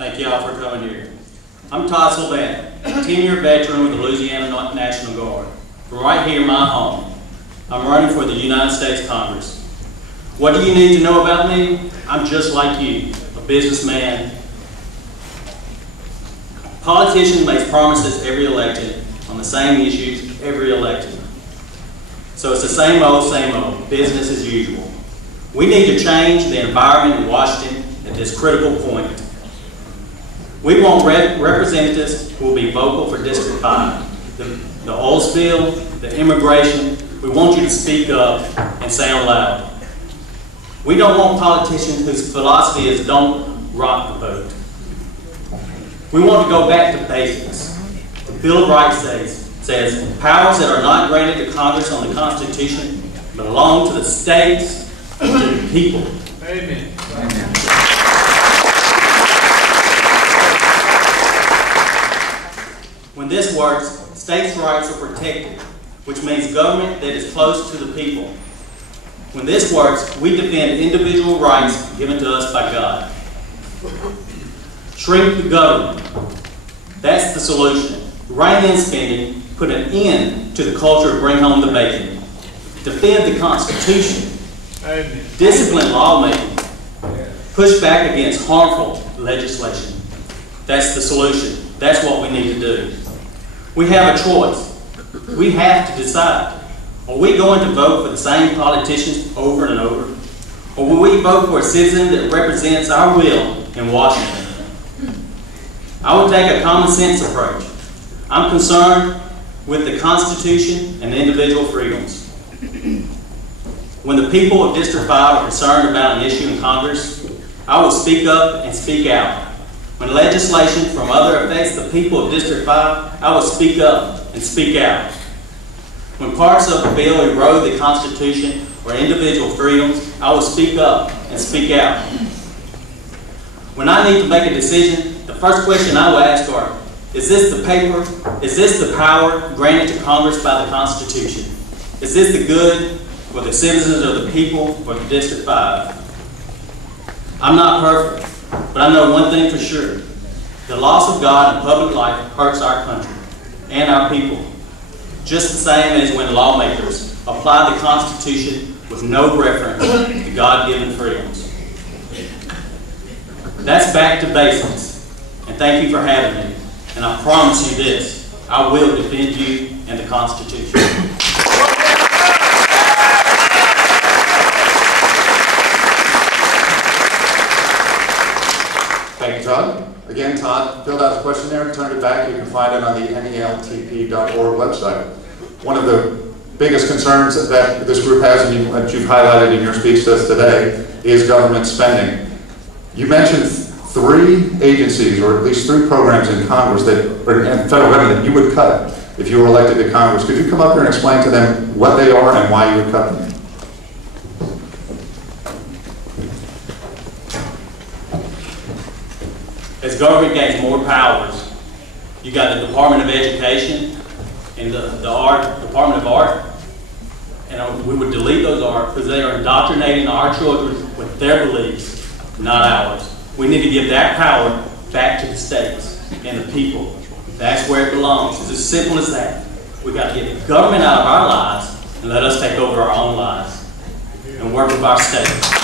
Thank you all for coming here. I'm Todd Slavant, a 10-year veteran with the Louisiana National Guard. From right here in my home, I'm running for the United States Congress. What do you need to know about me? I'm just like you, a businessman. Politician makes promises every election on the same issues every election. So it's the same old, business as usual. We need to change the environment in Washington at this critical point. We want representatives who will be vocal for District 5. The oil spill, the immigration, we want you to speak up and sound loud. We don't want politicians whose philosophy is don't rock the boat. We want to go back to basics. The Bill of Rights says powers that are not granted to Congress on the Constitution belong to the states and to the people. Amen. When this works, states' rights are protected, which means government that is close to the people. When this works, we defend individual rights given to us by God. Shrink the government. That's the solution. Rein in spending, put an end to the culture of bring home the bacon. Defend the Constitution. Amen. Discipline lawmaking. Push back against harmful legislation. That's the solution. That's what we need to do. We have a choice. We have to decide. Are we going to vote for the same politicians over and over? Or will we vote for a citizen that represents our will in Washington? I would take a common sense approach. I'm concerned with the Constitution and individual freedoms. When the people of District 5 are concerned about an issue in Congress, I will speak up and speak out. When legislation from other affects the people of District 5, I will speak up and speak out. When parts of the bill erode the Constitution or individual freedoms, I will speak up and speak out. When I need to make a decision, the first question I will ask are, is this the power granted to Congress by the Constitution? Is this the good for the citizens or the people for the District 5? I'm not perfect, but I know one thing for sure. The loss of God in public life hurts our country and our people, just the same as when lawmakers apply the Constitution with no reference to God-given freedoms. That's back to basics, and thank you for having me. And I promise you this, I will defend you and the Constitution. Thank you, Todd. Again, Todd filled out the questionnaire, turned it back. You can find it on the NELTP.org website. One of the biggest concerns that this group has, and that you've highlighted in your speech to us today, is government spending. You mentioned 3 agencies, or at least 3 programs in Congress and federal government that you would cut if you were elected to Congress. Could you come up here and explain to them what they are and why you would cut them? As government gains more powers, you got the Department of Education and the Department of Art, and we would delete those art because they are indoctrinating our children with their beliefs, not ours. We need to give that power back to the states and the people. That's where it belongs. It's as simple as that. We've got to get the government out of our lives and let us take over our own lives and work with our states.